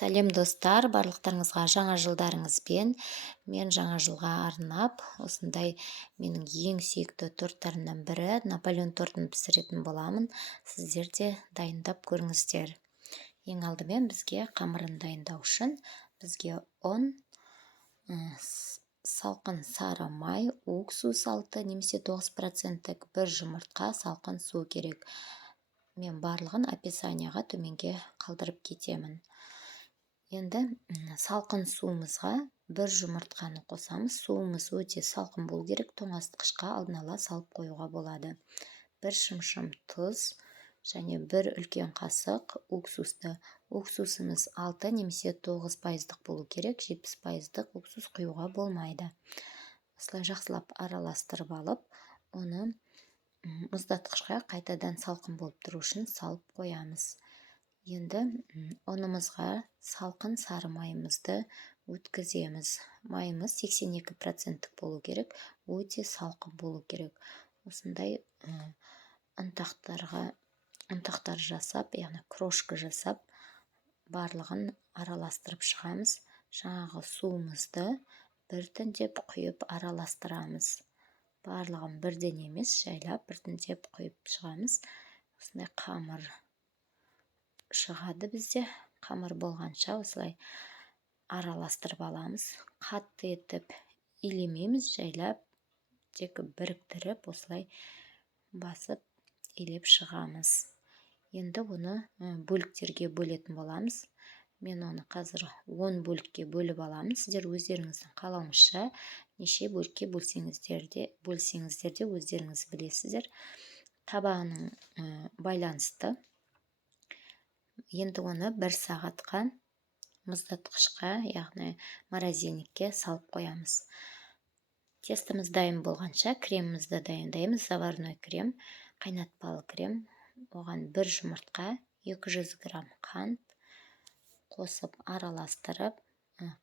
Сәлем достар, барлықтарыңызға жаңа жылдарыңызбен. Мен жаңа жылға арнап, осындай менің ең сүйікті торттарымнан бірі Наполеон тортын пісіретін боламын. Сіздер де дайындап көріңіздер. Ең алдымен бізге қамырын дайындау үшін бізге ұн, салқын сары май, уксус 6 немесе 9%, бір жұмыртқа, салқын су керек. Мен барлығын описанияға төменге қалдырып кетемін. Енді салқын суымызға бір жұмыртқаны қосамыз. Суымыз өте салқын болу керек, тоңазытқышқа алдын ала салып қоюға болады. Бір шымшым тұз және бір үлкен қасық уксусты. Уксусымыз 6 немесе 9% болу керек, 70% уксус құюға болмайды. Осылай жақсылап араластырып алып, оны мұздатқышқа қайтадан салқын болып тұру үшін салып қоямыз. Енді ұнымызға салқын сары майымызды өткіземіз. Майымыз 82% болу керек, өте салқын болу керек. Осындай ұнтақтар жасап, яғни крошка жасап, барлығын араластырып шығамыз. Жаңағы суымызды біртіндеп құйып араластырамыз. Барлығын бірден емес, жайлап біртіндеп құйып шығамыз. Осындай қамыр шығады бізде. Қамыр болғанша осылай араластырып аламыз. Қатты етіп илемейміз, жайлап тек біріктіріп осылай басып илеп шығамыз. Енді оны бөліктерге бөлетін боламыз. Мен оны қазір 10 бөлікке бөліп аламын. Сіздер өздеріңіздің қалауыңызша неше бөлікке бөлсеңіздер де өздеріңіз білесіздер. Табағының байланысты. Енді оны 1 сағатқа мұздатқышқа, яғни морозильникке салып қоямыз. Тестіміз дайын болғанша кремімізді дайындаймыз. Заварной крем, қайнатпалы крем, оған 1 жұмыртқа, 200 грамм қант қосып араластырып,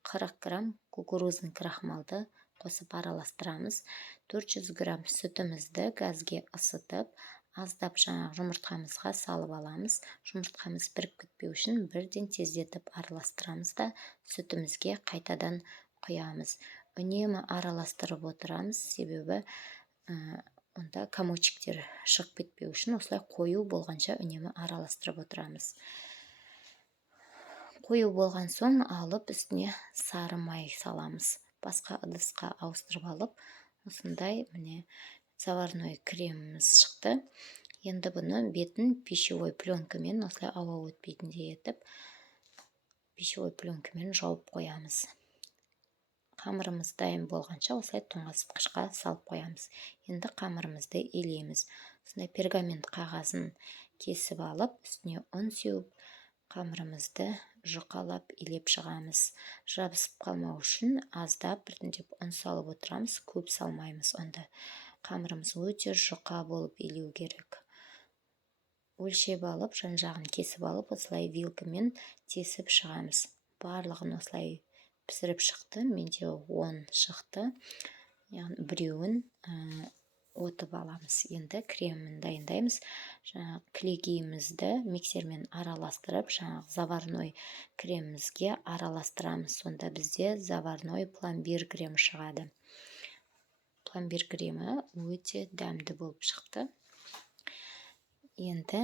40 грамм кукурузный крахмалды қосып араластырамыз. 400 грамм сүтімізді газге ысытып, аздап жаңағы жұмыртқамызға салып аламыз. Жұмыртқамыз біріп кетпеу үшін бірден тездетіп араластырамыз да сүтімізге қайтадан құямыз. Үнемі араластырып отырамыз, себебі онда комочектер шығып кетпеу үшін осылай қою болғанша үнемі араластырып отырамыз. Қою болған соң алып үстіне сары май саламыз. Басқа ыдысқа ауыстырып алып, осындай міне заварной креміміз шықты. Енді бұны бетін пищевой пленкамен, осылай ауа өтпейтіндей етіп, пищевой пленкамен жауып қоямыз. Қамырымыз дайын болғанша осылай тоңазытқышқа салып қоямыз. Енді қамырымызды илейміз. Осындай пергамент қағазын кесіп алып, үстіне ұн сеуіп, қамырымызды жұқалап илеп шығамыз. Жабысып қалмау үшін аздап біртіндеп ұн салып отырамыз, көп салмаймыз онда. Қамырымыз өте жұқа болып илеу керек. Өлшеп алып, жан-жағын кесіп алып, осылай вилкамен тесіп шығамыз. Барлығын осылай пісіріп шықты. Менде 10 шықты. Яғни біреуін отып аламыз. Енді кремін дайындаймыз. Кілегейімізді миксермен араластырып, заварной кремімізге араластырамыз. Сонда бізде заварной пломбир кремі шығады. Пломбир кремі өте дәмді болып шықты. Енді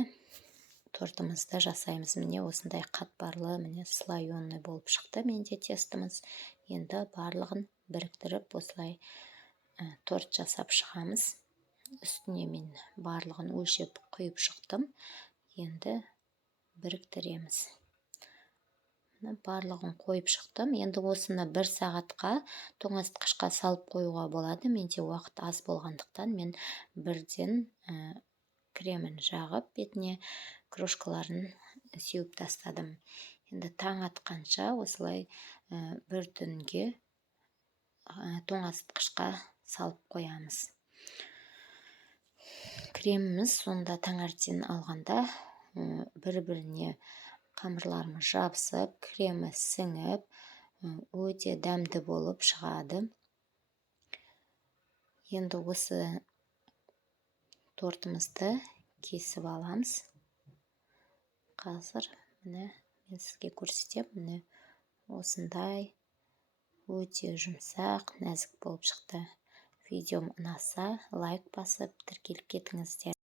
тортымызды жасаймыз. Міне осындай қатпарлы, міне слоеный болып шықты менде тестіміз. Енді барлығын біріктіріп, осылай торт жасап шығамыз. Үстіне мен барлығын өлшеп құйып шықтым. Енді біріктіреміз. Барлығын қойып шықтым. Енді осыны 1 сағатқа тоңазытқышқа салып қоюға болады. Менде уақыт аз болғандықтан мен бірден кремін жағып, бетіне крошкаларын сеуіп тастадым. Енді таң атқанша осылай бір түнге тоңазытқышқа салып қоямыз. Креміміз сонда таңертең алғанда бір-біріне қамырларымыз жабысып, кремі сіңіп, өте дәмді болып шығады. Енді осы тортымызды кесіп аламыз. Қазір міне мен сізге көрсетемін. Міне осындай өте жұмсақ, нәзік болып шықты. Видеом ұнаса, лайк басып, тіркеліп кетіңіздер.